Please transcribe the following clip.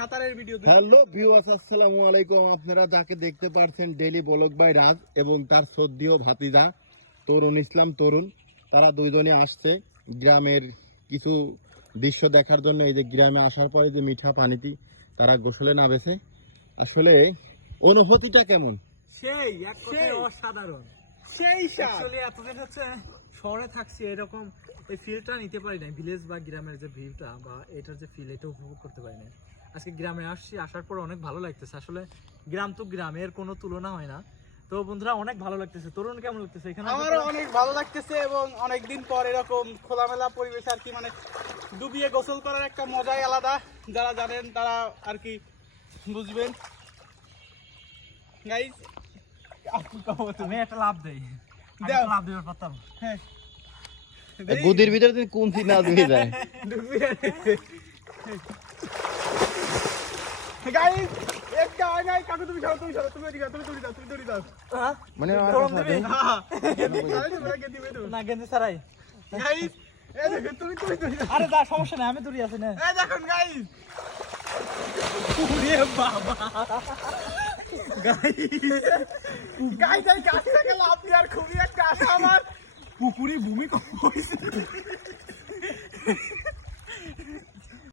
সাঁতারের video. Hello viewers, আসসালামু আলাইকুম। আপনারা যাকে দেখতে পাচ্ছেন ডেইলি ব্লগ বাই রাজ এবং তার সদ্যীয় ভাতিজা তরুণ ইসলাম তরুণ, তারা দুইজনে আসছে গ্রামের কিছু দৃশ্য দেখার জন্য। এই যে গ্রামে আসার পরে যে মিঠা পানিতে তারা গোসলে নামেছে, আসলে অনুভূতিটা কেমন? সেই এক কথায় অসাধারণ, সেই অ্যাকচুয়ালি এতদিন হচ্ছে শহরে থাকছি, এরকম এই ফিলটা নিতে পারি না, ভিলেজ বা গ্রামের যে ভিউটা বা এটার যে ফিল, এটা উপভোগ করতে পারি না। আজকে গ্রামে আসছি, আসার পর অনেক ভালো লাগতেছে। আসলে গ্রাম তো গ্রামের কোনো তুলনা হয় না। তো বন্ধুরা অনেক ভালো লাগতেছে। তরুণ কেমন লাগতেছে এখানে? আমারও অনেক ভালো লাগতেছে এবং অনেকদিন পর এরকম খোলামেলা পরিবেশ আর কি, মানে ডুবিয়ে গোসল করার একটা মজাই আলাদা। যারা জানেন তারা আর কি বুঝবেন। গাইস আমি একটা লাভ দেই, দাও। লাভ দিবার পারতাম। হ্যাঁ, গুদির ভিতরে তুমি কোন চিন্তা দিয়ে যায়? গাইস একটা হয় নাই, কাকু তুমি যাও, তুমি যাও, তুমি এদিকে যাও, তুমি দৌড়ি দাও, তুমি দৌড়ি দাও। মানে তরুণ দিবি? হ্যাঁ, তোমরা কে দিবে তো? না গেঞ্জি ছাড়াই। গাইস এই দেখো, তুমি তুমি দৌড়ি দাও। আরে যা, সমস্যা নাই, আমি দূরে আছি না। এই দেখুন গাইস, ওরে বাবা, গাইস এই গাছ থেকে লাফ দেওয়ার খুবই একটা আশা আমার। পুকুরে ভূমিকম্প হয়েছে।